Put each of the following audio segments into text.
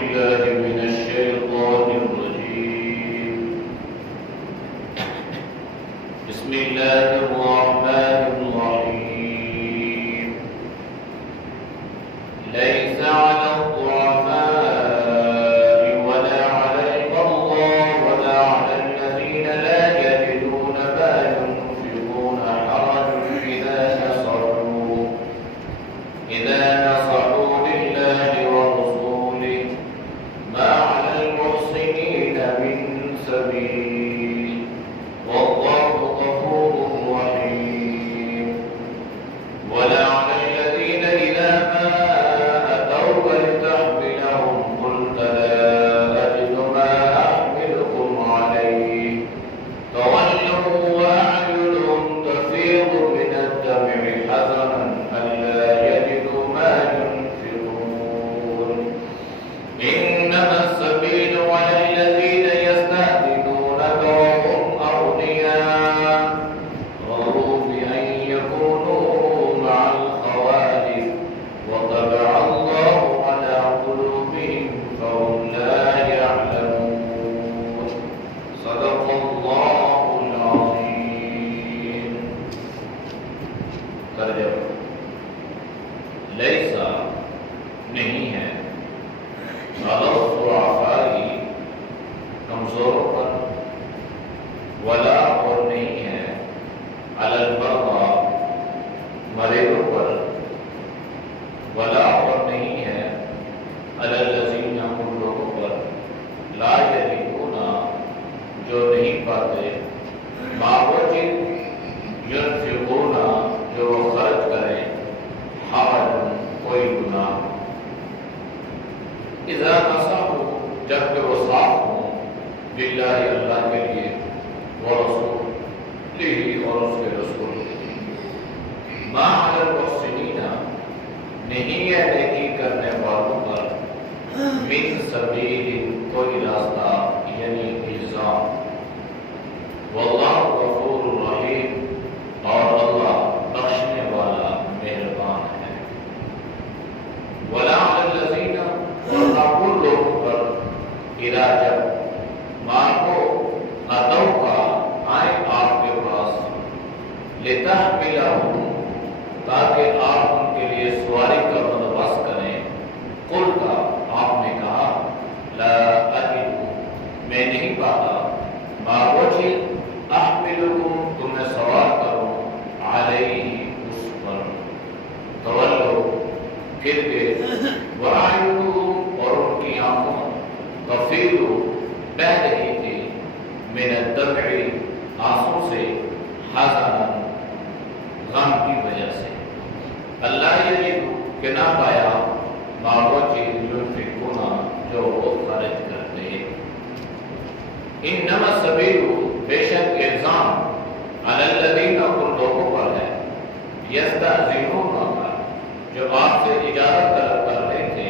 بالله من الشيطان الرجيم بسم الله الرحمن الرحيم ليس على الضعفاء ولا على المرضى ولا على الذين لا يجدون ما ينفقون حرج إذا نصحوا لله ورسوله ما على المحسنين من سبيل والله غفور رحيم ولا على الذين إذا ما أتوك لتحملهم قلت لا أجد ما أحملكم عليه تولوا وأعينهم تفيض من الدمع حزنا ألا يجدوا ما ينفقون إنما السبيل على الذين يستأذنونك وهم أغنياء رضوا بأن يكونوا مع الخوالف وطبع الله على قلوبهم فهم لا يعلمون صدق الله العظيم. ترجمہ لیسا نہیں ہے علی الضعفاء کمزوروں پر ولا اور نہیں ہے علی المرضى مریضوں پر ولا اور نہیں ہے علی الذین ان لوگوں پر لا یجدون جو نہیں پاتے ما وجد ينفقون جو خرچ کریں حرج کوئی گناہ اذا نصحوا جب کہ وہ صاف ہوں للہ اللہ کے لیے ورسولہ اور اس کے رسول ما علی المحسنین نہیں ہے نیکی کرنے والوں پر من سبیل کوئی راستہ یعنی الزام واللہ غفور رحیم اور اللہ بخشنے والا مہربان ہے ولا علی الذین اور ان لوگوں پر اذا جب مانگو اتو کا آئے آپ کے پاس لتحملہم تاکہ آپ ان کے لیے سواری کا بندوبست کریں قلت آپ نے کہا لا اجد میں نہیں پاتا ما وجد احملکم تمہیں سوار کروں علیہ اس پر تولو پھر کے وَأَعْيُنُهُمْ اور ان کی آنکھوں تفیض بہہ رہی تھی من الدمع آنسوں سے حزنا غم کی وجہ سے اللہ یجد کہ نہ پایا ما وجد ينفقون جو وہ خرچ کرتے انما السبیل بے شک الزام علی الذین ان لوگوں پر ہے یستأذنونک جو آپ سے اجازت طلب کر رہے تھے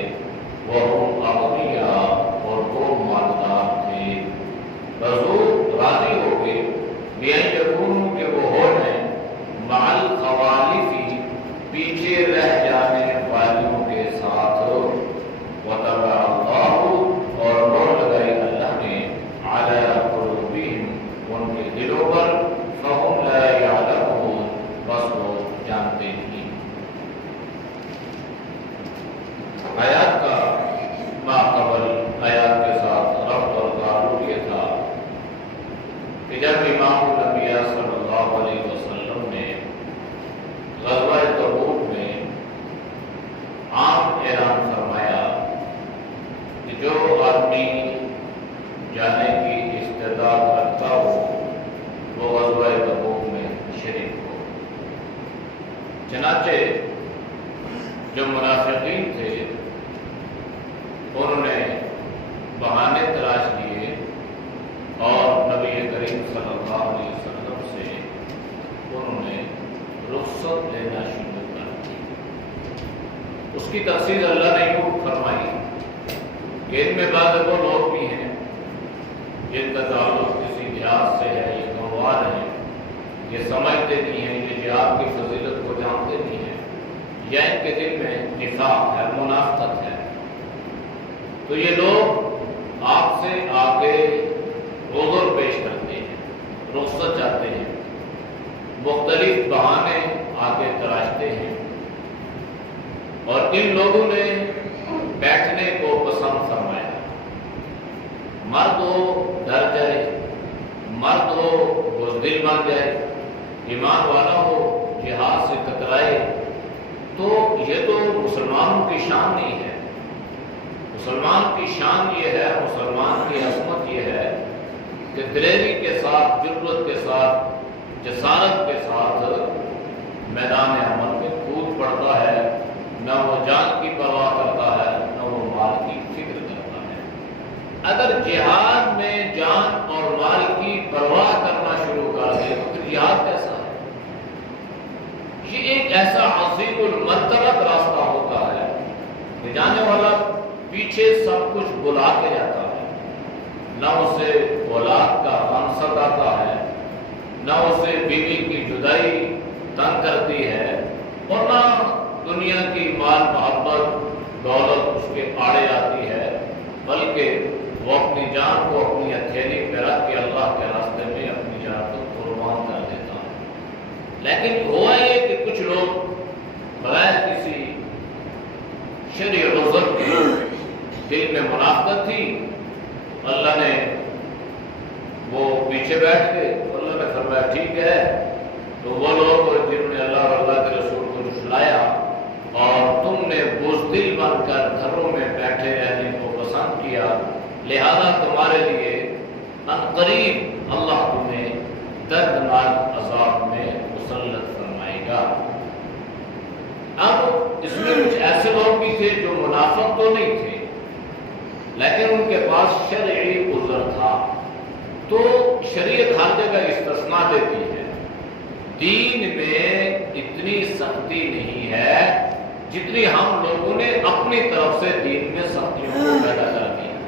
وہ اغنیاء اور وہ مالدار تھے رضوا راضی ہو گئے بأن یکونوا کہ وہ ہو جائیں مع الخوالف پیچھے رہ جانے والیوں کے ساتھ وطبع اللہ اور مہر لگائی اللہ نے علی قلوبہم ان کے دلوں پر فہم لا یعلمون بس وہ جانتے نہیں. آیات کا ماقبل آیات کے ساتھ ربط اور تعلق یہ تھا کہ جب امام الانبیاء صلی اللہ علیہ وسلم نے غزوہ تبوک میں عام اعلان فرمایا کہ جو آدمی جانے کی استعداد رکھتا ہو وہ غزوہ تبوک میں شریک ہو. چنانچہ جو منافقین تھے انہوں نے بہانے تلاش کیے اور نبی کریم صلی اللہ علیہ وسلم سے انہوں نے رخصت لینا شروع کر دی. اس کی تفصیل اللہ نے یوں فرمائی کہ ان میں بعض وہ لوگ بھی ہیں جن کا تعلق کسی جہاد سے ہے، یہ گنوار ہیں، یہ سمجھتے نہیں ہیں، یہ جہاد کی فضیلت کو جانتے نہیں ہیں، یا ان کے دل میں نفاق ہے، منافقت ہے. تو یہ لوگ آپ سے آگے عذر پیش کرتے ہیں، رخصت چاہتے ہیں، مختلف بہانے آگے تراشتے ہیں، اور ان لوگوں نے بیٹھنے کو پسند فرمایا۔ مرد ہو ڈر جائے، مرد ہو بزدل بن جائے، ایمان والا ہو جہاد سے کترائے، تو یہ تو مسلمانوں کی شان نہیں ہے۔ مسلمان کی شان یہ ہے، مسلمان کی عظمت یہ ہے کہ دلیری کے ساتھ، جرأت کے ساتھ، جسارت کے ساتھ میدان عمل میں کود پڑتا ہے، نہ وہ جان کی پرواہ کرتا ہے، نہ وہ مال کی فکر کرتا ہے۔ اگر جہاد میں جان اور مال کی پرواہ کرنا شروع کر دے تو پھر جہاد کیسا ہے؟ یہ ایک ایسا عظیم المرتبہ راستہ ہوتا ہے کہ جانے والا پیچھے سب کچھ بلا کے جاتا ہے، نہ اسے اولاد کا غم ستاتا ہے، نہ اسے بیوی کی جدائی تنگ کرتی ہے، اور نہ دنیا کی مال محبت دولت اس کے آڑے آتی ہے، بلکہ وہ اپنی جان کو اپنی ہتھیلی پہ رکھ کے اللہ کے راستے میں اپنی جان کو قربان کر دیتا ہے۔ لیکن ہوا یہ کہ کچھ لوگ بغیر کسی شرعی عذر کے، دل میں منافقت تھی، اللہ نے وہ پیچھے بیٹھ گئے، اللہ نے فرمایا ٹھیک ہے، تو وہ لوگ جنہوں نے اللہ اور اللہ کے رسول کو جھٹلایا اور تم نے بزدل بن کر گھروں میں بیٹھے رہنے کو پسند کیا، لہذا تمہارے لیے عنقریب اللہ تمہیں دردناک عذاب میں مسلط فرمائے گا۔ اب اس میں کچھ ایسے لوگ بھی تھے جو منافق تو نہیں تھے، لیکن ان کے پاس شرعی عذر تھا، تو شریعت ہر جگہ استثناء دیتی ہے۔ دین میں اتنی سختی نہیں ہے جتنی ہم لوگوں نے اپنی طرف سے دین میں سختیوں کو پیدا کر دیا،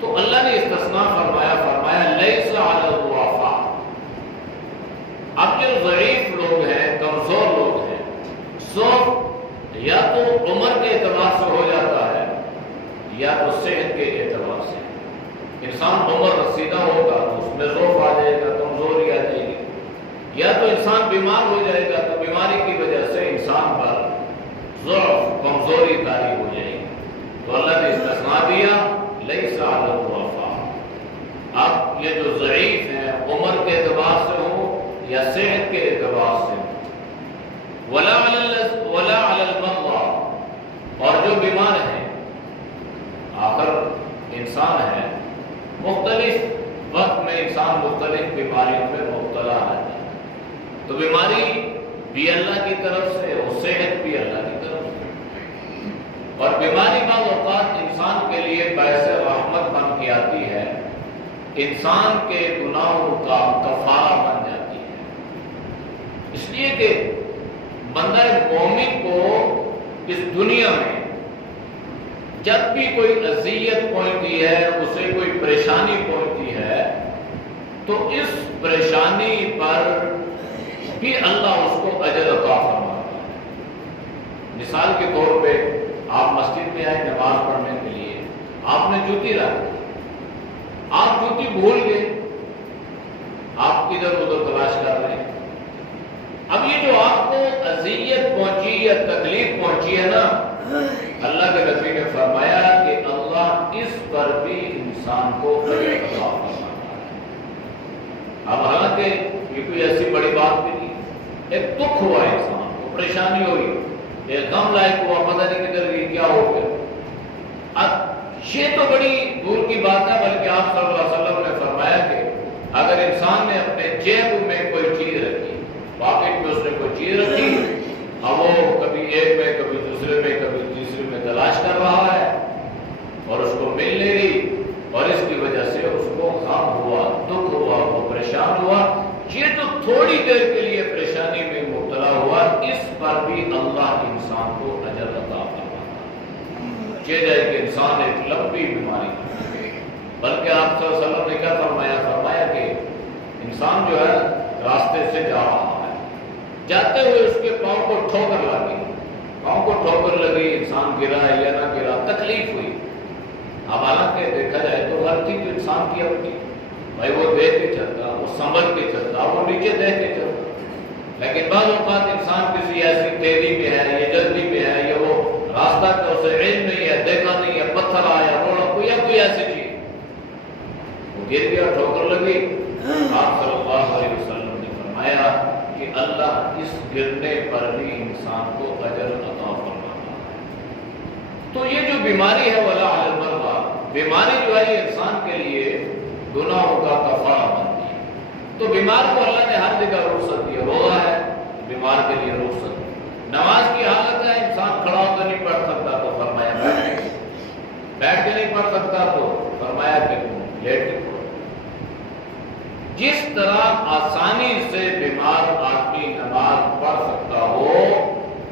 تو اللہ نے استثناء فرمایا لیس علی الضعفاء۔ اب جو ضعیف لوگ ہیں، کمزور لوگ ہیں، سو یا تو عمر کے اعتبار سے ہو جاتا ہے یا تو صحت کے اعتبار سے۔ انسان عمر رسیدہ ہوگا تو اس میں ضعف آ جائے گا، کمزوری آ جائے گی، یا تو انسان بیمار ہو جائے گا تو بیماری کی وجہ سے انسان پر ضعف، کمزوری طاری ہو جائے گی، تو اللہ نے استثناء دیا لیس علی الضعفاء۔ اب یہ جو ضعیف ہیں، عمر کے اعتبار سے ہو یا صحت کے اعتبار سے، ولا علی المرضى، اور جو بیمار ہیں، آخر انسان ہے، مختلف وقت میں انسان مختلف بیماریوں میں مبتلا رہتا ہے، تو بیماری بھی اللہ کی طرف سے اور صحت بھی اللہ کی طرف سے، اور بیماری بعض اوقات انسان کے لیے باعث رحمت بن کے آتی ہے، انسان کے گناہوں کا کفارہ بن جاتی ہے، اس لیے کہ بندہ مومن کو اس دنیا میں جب بھی کوئی اذیت پہنچتی ہے، اسے کوئی پریشانی پہنچتی ہے، تو اس پریشانی پر بھی اللہ اس کو اجر عطا فرماتا ہے۔ مثال کے طور پہ آپ مسجد میں آئے نماز پڑھنے کے لیے، آپ نے جوتی رکھ دی، آپ جوتی بھول گئے، آپ ادھر ادھر تلاش کر رہے ہیں، اب یہ جو آپ کو اذیت پہنچی یا تکلیف پہنچی ہے نا، اللہ کے نبی نے فرمایا کہ اللہ اس پر بھی انسان کو اجر عطا فرماتا ہے۔ اب حالانکہ یہ کوئی ایسی بڑی بات بھی نہیں، ایک دکھ ہوا انسان کو، پریشانی ہوئی، ایک غم لائق ہوا، پتہ نہیں کدھر گئی، کیا ہو گیا، اب یہ تو بڑی دور کی بات ہے، بلکہ آپ صلی اللہ علیہ وسلم نے فرمایا کہ اگر انسان نے اپنے جیب میں کوئی چیز رکھی، پاکٹ میں اس نے کوئی چیز رکھی، اب وہ کبھی ایک میں، کبھی دوسرے میں، کبھی تیسرے میں تلاش کر رہا ہے اور اس کو مل نہیں رہی، اور اس کی وجہ سے اس کو غم ہوا، دکھ ہوا، وہ پریشان ہوا، یہ تو تھوڑی دیر کے لیے پریشانی میں مبتلا ہوا، اس پر بھی اللہ انسان کو اجر عطا فرماتا ہے، یہ جائے کہ انسان ایک لمبی بیماری، بلکہ آپ صلی اللہ علیہ وسلم نے کیا فرمایا کہ انسان جو ہے راستے سے جا رہا ہے، جاتے ہوئے اس کے پاؤں کو ٹھوکر لگی، پاؤں کو ٹھوکر لگی، انسان گرا یا نہ گرا، تکلیف ہوئی، اب حالانکہ دیکھا جائے تو غلطی تو انسان کی اپنی، بھائی وہ دیکھ کے چلتا، وہ سمجھ کے چلتا، وہ نیچے دیکھ کے چلتا، لیکن بعض اوقات انسان کسی ایسی تیزی میں ہے یا جلدی میں ہے یا وہ راستہ کا اسے علم نہیں ہے، دیکھا نہیں ہے، پتھر آیا، روڑا کوئی ایسی چیز، وہ گر گیا، ٹھوکر لگی، آپ صلی اللہ علیہ وسلم نے فرمایا کہ اللہ اس گرنے پر بھی انسان کو اجر عطا فرماتا ہے۔ تو یہ جو بیماری ہے ولا علی المرضى، بیماری جو ہے یہ انسان کے لیے گناہوں کا کفارہ بنتی ہے۔ تو بیمار کو اللہ نے ہر جگہ رخصت دی ہے، روزہ ہے بیمار کے لیے رخصت، نماز کی حالت ہے انسان کھڑا ہو تو نہیں پڑھ سکتا تو فرمایا بیٹھ کے نہیں پڑھ سکتا تو فرمایا کہ لیٹ کے پڑھو۔ جس طرح آسانی سے بیمار آدمی نماز پڑھ سکتا ہو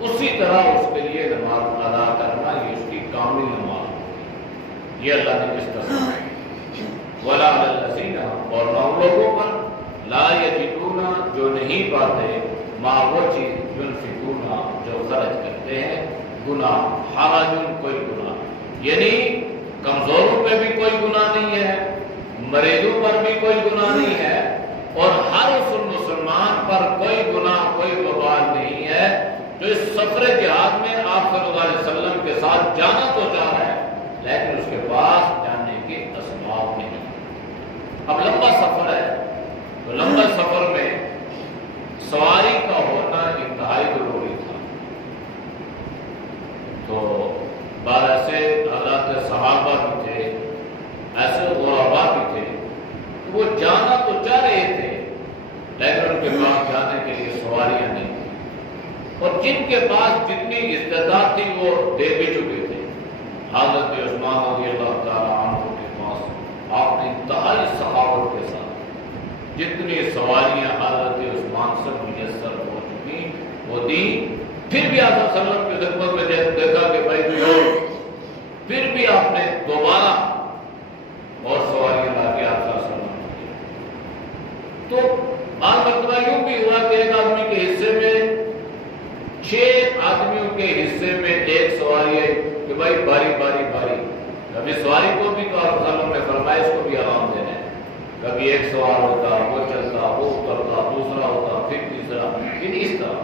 اسی طرح اس کے لیے نماز ادا کرنا یہ اس کی کامل نماز ہوگی، یہ اللہ نے اس طرح ولا علی الذین، اور نہ ان لوگوں پر لا یجدون جو نہیں پاتے ما وہ چیز ينفقون جو خرچ کرتے ہیں، گناہ حرج کوئی گناہ، یعنی کمزوروں پہ بھی کوئی گناہ نہیں ہے، مریضوں پر بھی کوئی گناہ نہیں ہے، اور ہر اس مسلمان پر کوئی گناہ کوئی وبال نہیں ہے جو اس سفر جہاد میں آپ صلی اللہ علیہ وسلم کے ساتھ جانا تو چاہ رہا ہے لیکن اس کے پاس جانے کے اسباب نہیں۔ اب لمبا سفر ہے تو لمبا سفر میں سواری کا ہونا انتہائی ضروری تھا، تو بعض ایسے حضرات صحابہ بھی تھے، ایسے غربا بھی تھے، وہ جانا تو چاہ رہے تھے لیکن ان کے پاس جانے کے لیے سواریاں نہیں تھیں، اور جن کے پاس جتنی استطاعت تھی وہ دے بھی چکے تھے۔ حضرت عثمان رضی اللہ تعالیٰ عنہ کے پاس آپ نے انتہائی سخاوت کے ساتھ جتنی سواریاں حضرت عثمان سے میسر ہو چکی وہ دی، پھر بھی آپ صلی اللہ علیہ وسلم کی خدمت میں دیکھا کہ بھائی پھر بھی آپ نے دوبارہ اور سواریاں لا کے آپ صلی اللہ علیہ وسلم تو بعض مرتبہ یوں بھی ہوا کہ ایک آدمی کے حصے میں 6 آدمیوں کے حصے میں ایک سواری ہے کہ بھائی باری باری باری، کبھی سواری کو بھی تو آپ صلی اللہ علیہ وسلم نے فرمایا اس کو بھی آرام دینا ہے، کبھی ایک سوار ہوتا وہ چلتا وہ اترتا دوسرا ہوتا پھر تیسرا، پھر اس طرح،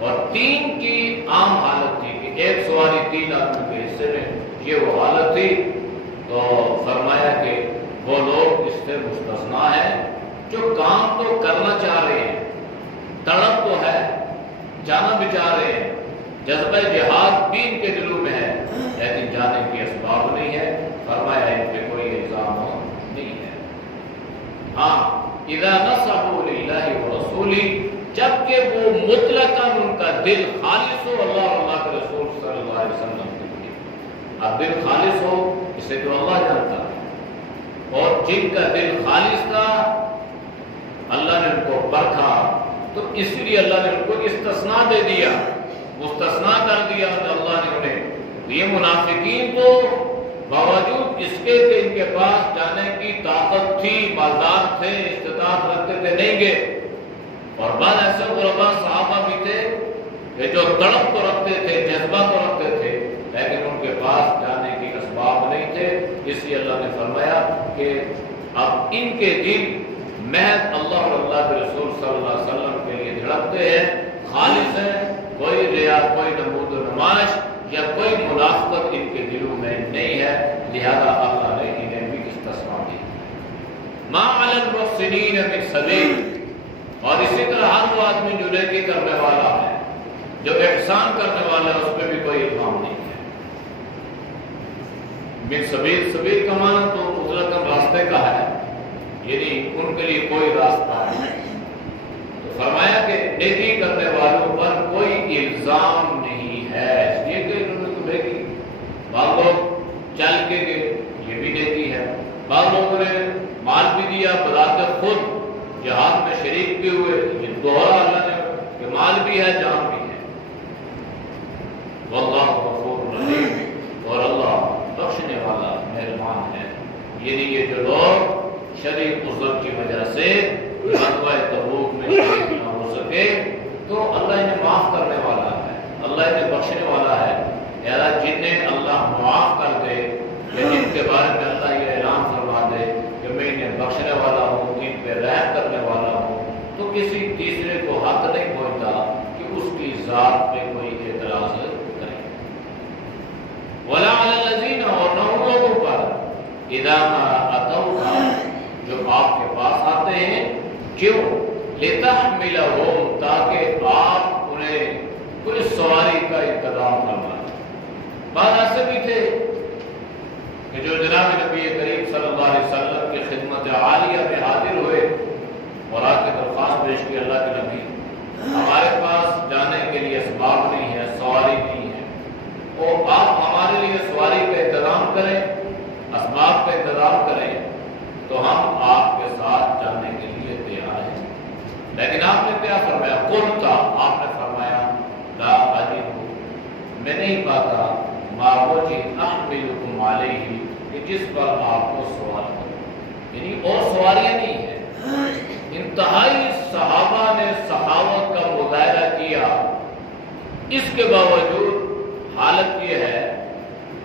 اور 3 کی عام حالت تھی کہ ایک سواری 3 آدمیوں کے حصے میں، یہ وہ حالت تھی۔ تو فرمایا کہ وہ لوگ اس سے مستثنا ہیں جو کام تو کرنا چاہ رہے ہیں، تڑپ تو ہے، جانا بھی چاہ رہے ہیں، جذبہ جہاد بھی ان کے دلوں میں ہے لیکن جانے کی اسباب نہیں ہے، فرمایا ان پہ کوئی الزام نہیں ہے۔ ہاں اذا نصحوا للہ ورسولہ، جبکہ وہ مطلقاً ان کا دل خالص ہو اللہ اور اللہ کے رسول صلی اللہ علیہ وسلم کے لیے، اب دل خالص ہو اسے تو اللہ جانتا ہے، اور جن کا دل خالص تھا اللہ نے ان کو پرکھا تو اس لیے اللہ نے ان کو استثناء دے دیا، مستثنیٰ کر دیا اللہ نے انہیں۔ یہ منافقین تو باوجود اس کے کہ ان کے پاس جانے کی طاقت تھی، مالدار تھے، استطاعت رکھتے تھے، نہیں گئے، اور بعض ایسے غربا صحابہ بھی تھے کہ جو تڑپ تو رکھتے تھے، جذبہ تو رکھتے تھے لیکن ان کے پاس جانے کی اسباب نہیں تھے، اس لیے اللہ نے فرمایا کہ اب ان کے دل محض اللہ اور اللہ کے رسول صلی اللہ علیہ وسلم کے لیے دھڑکتے ہیں، خالص ہیں، کوئی ریا، کوئی نمود و نمائش یا کوئی منافقت ان کے دلوں میں نہیں ہے، لہذا اللہ نے انہیں بھی استثناء دی۔ ما علی المحسنین من سبیل، اور اسی طرح ہر وہ آدمی جو نیکی کرنے والا ہے، جو احسان کرنے والا ہے، اس پہ بھی کوئی الزام نہیں ہے۔ من سبیل، سبیل کا معنی تو مطلقاً راستے کا ہے، یعنی ان کے لیے کوئی راستہ ہے، تو فرمایا کہ نیکی کرنے والوں پر کوئی الزام نہیں ہے، اس لیے کہ انہوں نے تو نیکی، بعض لوگ چل کے گئے، یہ بھی نیکی ہے، بعض لوگوں نے مال بھی دیا، بذات خود جہاد میں شریک بھی ہوئے، یہ دوہرا اللہ نے کہ مال بھی ہے جان بھی ہے۔ واللہ غفور رحیم، اور اللہ بخشنے والا مہربان ہے، یعنی یہ جو لوگ شرعی عذر کی وجہ سے غزوہ تبوک میں شریک نہ ہو سکے تو اللہ انہیں معاف کرنے والا ہے، اللہ انہیں بخشنے والا ہے، لہذا جنہیں اللہ معاف کر دے یا جن کے بارے اذا ما اتوک، جو آپ کے پاس آتے ہیں، کیوں؟ لتحملہم، تاکہ آپ انہیں کوئی سواری کا انتظام کرنا۔ بعض ایسے بھی تھے کہ جو جناب نبی کریم صلی اللہ علیہ وسلم کی خدمت عالیہ میں حاضر ہوئے اور آ کے درخواست پیش کی، اللہ کے نبی ہمارے پاس جانے کے لیے اسباب نہیں ہے، سواری نہیں ہے، اور آپ ہمارے لیے سواری کا انتظام کریں، اسباب کا انتظام کریں تو ہم آپ کے ساتھ جانے کے لیے تیار ہیں۔ لیکن آپ نے کیا فرمایا؟ قلت، آپ نے فرمایا لا اجد، میں نہیں پاتا ما وجد احملکم علیہ، کہ جس پر آپ کو سوار کروں، یعنی اور سواریاں نہیں ہیں۔ انتہائی صحابہ نے سخاوت کا مظاہرہ کیا، اس کے باوجود حالت یہ ہے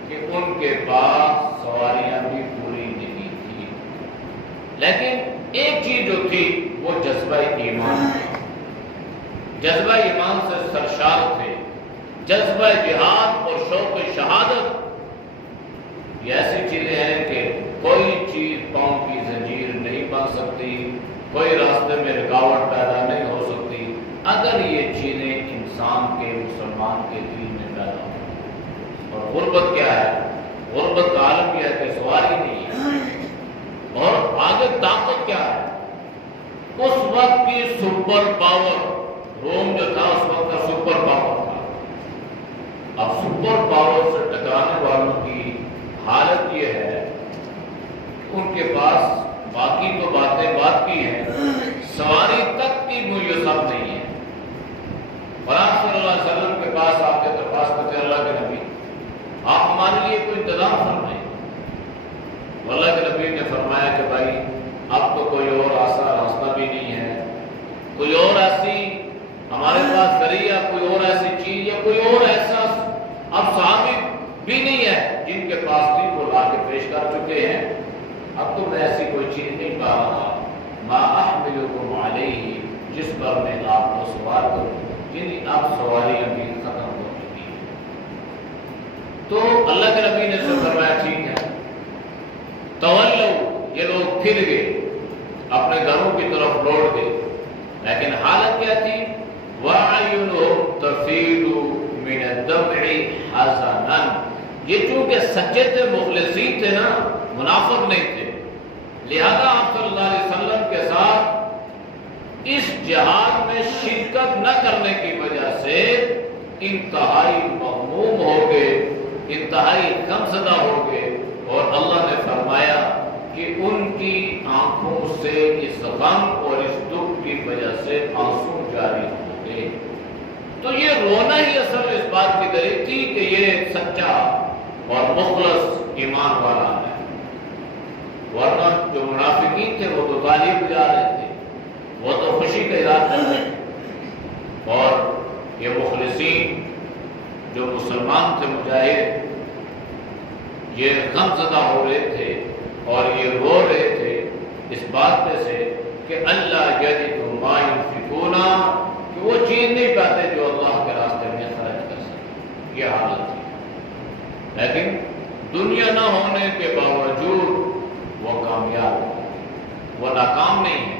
کہ ان کے پاس سواریاں بھی پوری نہیں تھی۔ لیکن ایک چیز جو تھی وہ جذبہ ایمان، جذبہ ایمان سے سرشار تھے، جذبہ جہاد اور شوق شہادت۔ یہ ایسی چیزیں ہیں کہ کوئی چیز پاؤں کی زنجیر نہیں بن سکتی، کوئی راستے میں رکاوٹ پیدا نہیں ہو سکتی اگر یہ چیزیں انسان کے، مسلمان کے دل میں پیدا ہوں۔ اور غربت کیا ہے؟ غربت کا عالم یہ ہے کہ سواری نہیں ہے، اور آگے طاقت کیا ہے؟ اس وقت کی سپر پاور، روم جو تھا اس وقت کا سپر پاور تھا۔ اب سپر پاور سے ٹکرانے والوں کی حالت یہ ہے کہ ان کے پاس باقی تو باتیں بات کی ہیں، سواری تک کی میسر نہیں ہے۔ اور آپ صلی اللہ علیہ وسلم کے پاس آپ کے درخواست کرتے، اللہ کے نبی آپ ہمارے لیے کوئی انتظام فرمائیں۔ اللہ کے نبی نے فرمایا کہ بھائی اب تو کوئی اور آسان راستہ بھی نہیں ہے، کوئی اور ایسی ہمارے پاس ذریعہ، کوئی اور ایسی چیز یا کوئی اور ایسا اب صحابی بھی نہیں ہے جن کے پاس تھی وہ لا کے پیش کر چکے ہیں، اب تو میں ایسی کوئی چیز نہیں پا رہا ما احملکم علیہ، جس پر میں آپ کو سوار کروں، یعنی اب سواریاں بھی ختم ہو چکی ہیں۔ تو اللہ کے نبی نے سے فرمایا ٹھیک ہے، تولوا، یہ لوگ پھر گئے، اپنے گھروں کی طرف لوٹ گئے، لیکن حالت کیا تھی؟ وَأَعْيُنُهُمْ تَفِيضُ مِنَ الدَّمْعِ حَزَنًا، یہ چونکہ سچے تھے، مخلصین تھے نا، منافق نہیں تھے، لہذا آپ صلی اللہ علیہ وسلم کے ساتھ اس جہاد میں شرکت نہ کرنے کی وجہ سے انتہائی مغموم ہو گئے، انتہائی غمزدہ ہو گئے، اور اللہ نے فرمایا کہ ان کی آنکھوں سے اس غم اور اس دکھ کی وجہ سے آنسو جاری ہو گئے۔ تو یہ رونا ہی اصل اس بات کی دلیل تھی کہ یہ سچا اور مخلص ایمان والا ہے، ورنہ جو منافقین تھے وہ تو تالی بجا رہے تھے، وہ تو خوشی کا اظہار کر رہے تھے، اور یہ مخلصین جو مسلمان تھے، مجاہد، یہ غم زدہ ہو رہے تھے اور یہ رو رہے تھے اس بات پہ سے کہ اللہ یجد ما ینفقون، کہ وہ چیز نہیں پاتے جو اللہ کے راستے میں خرچ کر سکتے، یہ حالت تھی۔ لیکن دنیا نہ ہونے کے باوجود وہ کامیاب ہے، وہ ناکام نہیں ہے۔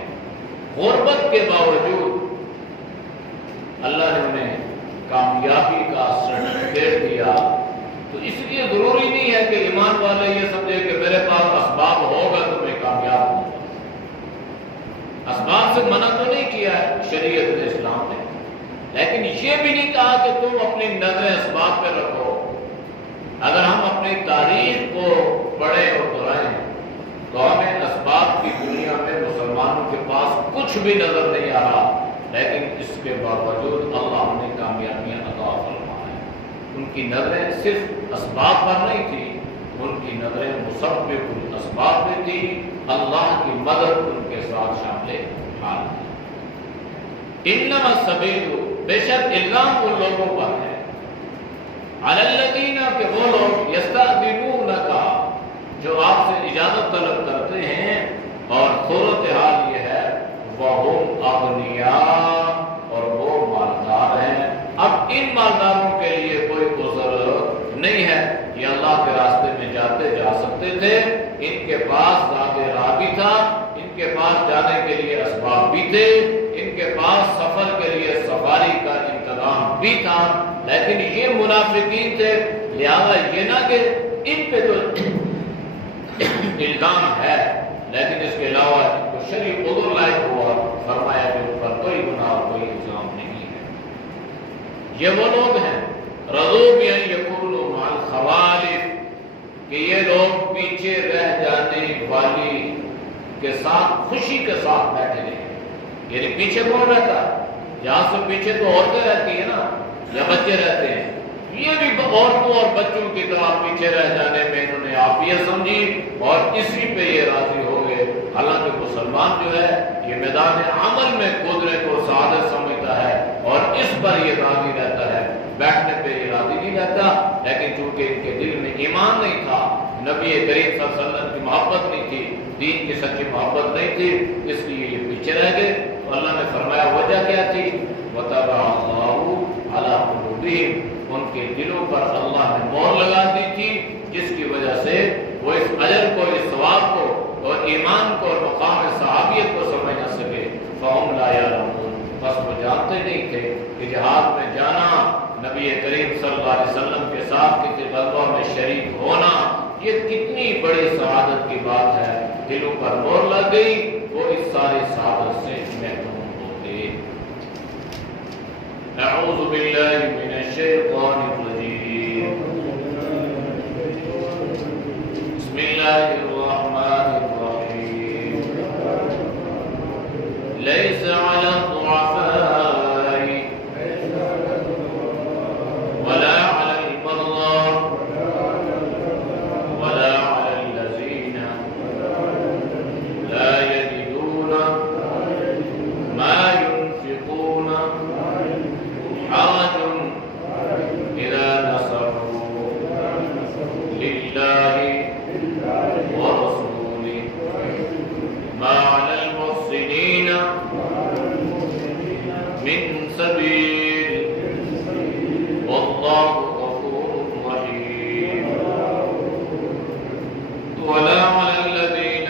غربت کے باوجود اللہ نے انہیں کامیابی کا سرٹیفکیٹ دیا۔ تو اس لیے ضروری نہیں ہے کہ ایمان والے یہ سمجھے کہ میرے پاس اسباب ہوگا تو میں کامیاب ہوں۔ اسباب سے منع تو نہیں کیا ہے شریعت اسلام نے، لیکن یہ بھی نہیں کہا کہ تم اپنی نظریں اسباب پہ رکھو۔ اگر ہم اپنی تاریخ کو پڑھیں اور دہرائیں تو ہمیں اسباب کی دنیا میں مسلمانوں کے پاس کچھ بھی نظر نہیں آ رہا، لیکن اس کے باوجود اللہ نے کامیابیاں عطا فرمائیں۔ ان کی نظریں صرف اسباب پر نہیں تھی، ان کی نظریں مسبب الاسباب میں تھی، اللہ کی مدد ان کے ساتھ شامل حال تھی۔ انما السبیل، بے شک الزام ان لوگوں پر ہے، علی الذین، کہ وہ لوگ یستأذنونک، جو آپ سے اجازت طلب کرتے ہیں، اور صورتحال یہ ہے وَهُمْ أَغْنِيَاء، اور وہ مالدار ہیں۔ اب ان مالداروں کے لیے کوئی عذر نہیں ہے، یہ اللہ کے راستے میں جاتے جا سکتے تھے، ان پاس ذات راہ بھی تھا، ان کے پاس جانے کے لیے اسباب بھی تھے، ان کے پاس سفر کے لیے سواری کا انتظام بھی تھا، لیکن یہ منافقین تھے، لہذا یہ نہ کہ ان پہ تو الزام ہے لیکن اس کے علاوہ ان کو شرعی عذر لائق ہوا، فرمایا کہ ان پر کوئی گناہ کوئی الزام نہیں ہے۔ یہ وہ لوگ ہیں رضوا بأن یکونوا مع الخوالف، کہ یہ لوگ پیچھے رہ جانے والی کے ساتھ خوشی کے ساتھ بیٹھے رہے، یعنی پیچھے کون رہتا ہے؟ یہاں سے پیچھے تو عورتیں رہتی ہیں نا یا بچے رہتے ہیں، یہ بھی عورتوں اور بچوں کی طرح پیچھے رہ جانے میں انہوں نے عافیت سمجھی اور اسی پہ یہ راضی ہو گئے۔ حالانکہ مسلمان جو ہے یہ میدان عمل میں کودنے کو سعادت سمجھتا ہے اور اس پر یہ راضی رہتا ہے، بیٹھنے پہ یہ راضی نہیں رہتا، لیکن چونکہ ان کے دل میں ایمان نہیں تھا، نبی کریم صلی اللہ علیہ وسلم کی محبت نہیں تھی، دین کی سچی محبت نہیں تھی، اس لیے یہ پیچھے رہ گئے۔ تو اللہ نے فرمایا وجہ کیا تھی؟ وَطَبَعَ اللَّهُ عَلَىٰ قُلُوبِهِمْ، ان کے دلوں پر اللہ نے مہر لگا دی تھی، جس کی وجہ سے وہ اس اجر کو، اس ثواب کو اور ایمان کو اور مقام صحابیت کو سمجھ نہ سکے۔ فَهُمْ لَا يَعْلَمُونَ، بس وہ جانتے نہیں تھے کہ جہاد میں جانا، نبی کریم صلی اللہ علیہ وسلم کے ساتھ کسی غزوہ میں شریک ہونا، یہ کتنی بڑی سعادت کی بات ہے۔ دلوں پر مہر لگ گئی، وہ اس ساری سعادت سے محروم ہوتے۔ اعوذ باللہ من الشیطان الرجیم، بسم اللہ الرحمن الرحیم، لیس علی الضعفاء ولا علی المرضى ولا علی الذین لا یجدون ما ينفقون حرج إذا نصحوا لله ورسوله ما على المحسنين من سبيل والله غفور رحيم ولا على الذين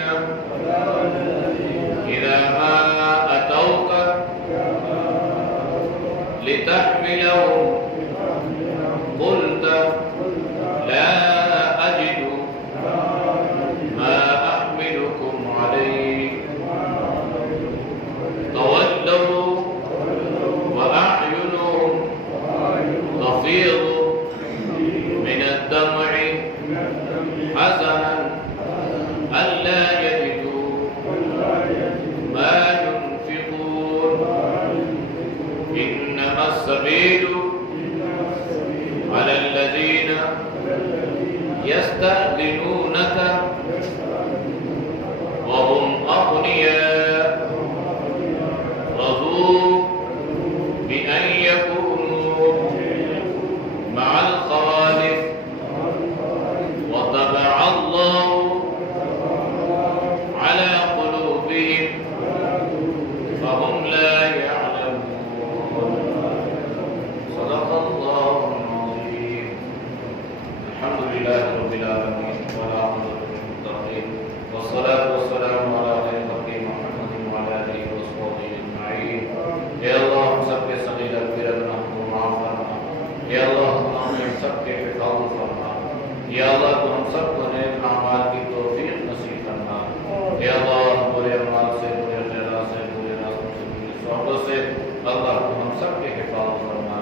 إذا ما أتوك لتحملهم قلت لا أجد ما أحملكم عليه تولوا وأعينهم تفيض من الدمع حزنا ألا يجدوا ما ينفقون إنما السبيل على الذين يستأذنونك وهم أغنياء رضوا بأن يكونوا مع الخوالف وطبع الله على قلوبهم فهم لا يعلمون۔ صدق الله العظيم۔ الحمد لله رب العالمين والعاقبة للمتقين والصلاة والسلام على خير خلقه محمد وعلى آله وصحبه أجمعين۔ اے اللہ ہم سب کے صغیر کبیر گناہ کو معاف فرما، اے اللہ ہمیں سب کے حفاظت فرما، یا اللہ تو ہم سب کو نیک اعمال کی توفیق نصیب فرما، اے اللہ برے اعمال سے، برے خیالات سے، برے راستوں سے، برے صحبت سے اللہ تو ہم سب کے حفاظت فرما،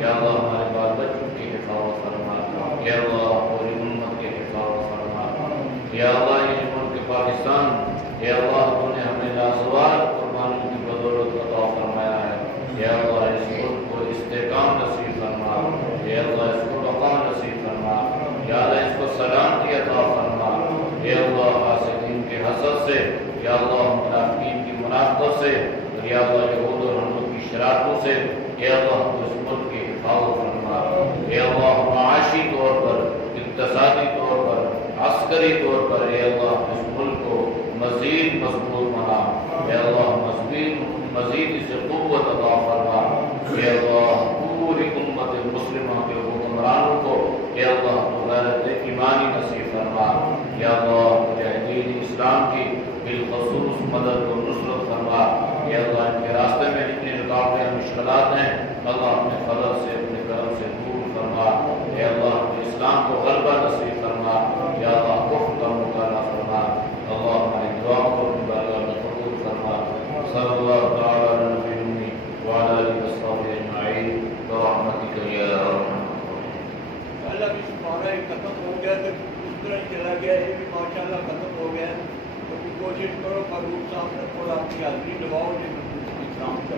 یا اللہ ہمارے بال بچوں کی حفاظت فرما، یا اللہ پوری امت کی حفاظت فرما، یا اللہ یہ ملک پاکستان، یا اللہ تو نے ہمیں لازوال قربانیوں کی بدولت عطا فرمایا ہے، یا اللہ اس ملک کو استحکام نصیب فرما، یا اللہ اس کو بقا نصیب فرما، یا اللہ اس کو سلامتی عطا فرما، یا اللہ حاسدین کے حسد سے، یا اللہ منافقین کی منافقت سے، اور یا اللہ یہود اور ہم کی شرارتوں سے، یا اللہ تو اس ملک کی حفاظت فرما، یا اللہ معاشی طور پر، اقتصادی طور پر، عسکری طور پر، اے اللہ اس ملک کو مزید مضبوط بنا، اے اللہ مزید اسے قوت عطا فرما، اے اللہ پوری امت مسلمہ کے حکمرانوں کو اے اللہ غیرت ایمانی نصیب فرما، یا اللہ مجاہدین اسلام کی بالخصوص مدد و نصرت فرما. یا اللہ ان کے راستے میں جتنی رکاوٹیں اور مشکلات ہیں اللہ اپنے فضل سے اپنے کرم سے دور فرما. یا اللہ اپنے اسلام کو غلبہ نصیب فرما. یا اللہ کفر کا مقابلہ فرما. اللہ ہماری دعاؤں کو اپنی بارگاہ میں قبول فرما. صلی اللہ تعالی علی نبی امی وعلی آلہ وصحبہ اجمعین برحمتک یا ارحم الراحمین. اللہ کی سپارہ ختم ہو گیا تو اس طرح چلا گیا. یہ بھی ماشاءاللہ ختم ہو گیا. تو کوشش کرو فاروق صاحب نے تھوڑا اپنی حاضری لگاؤ. اسلام کا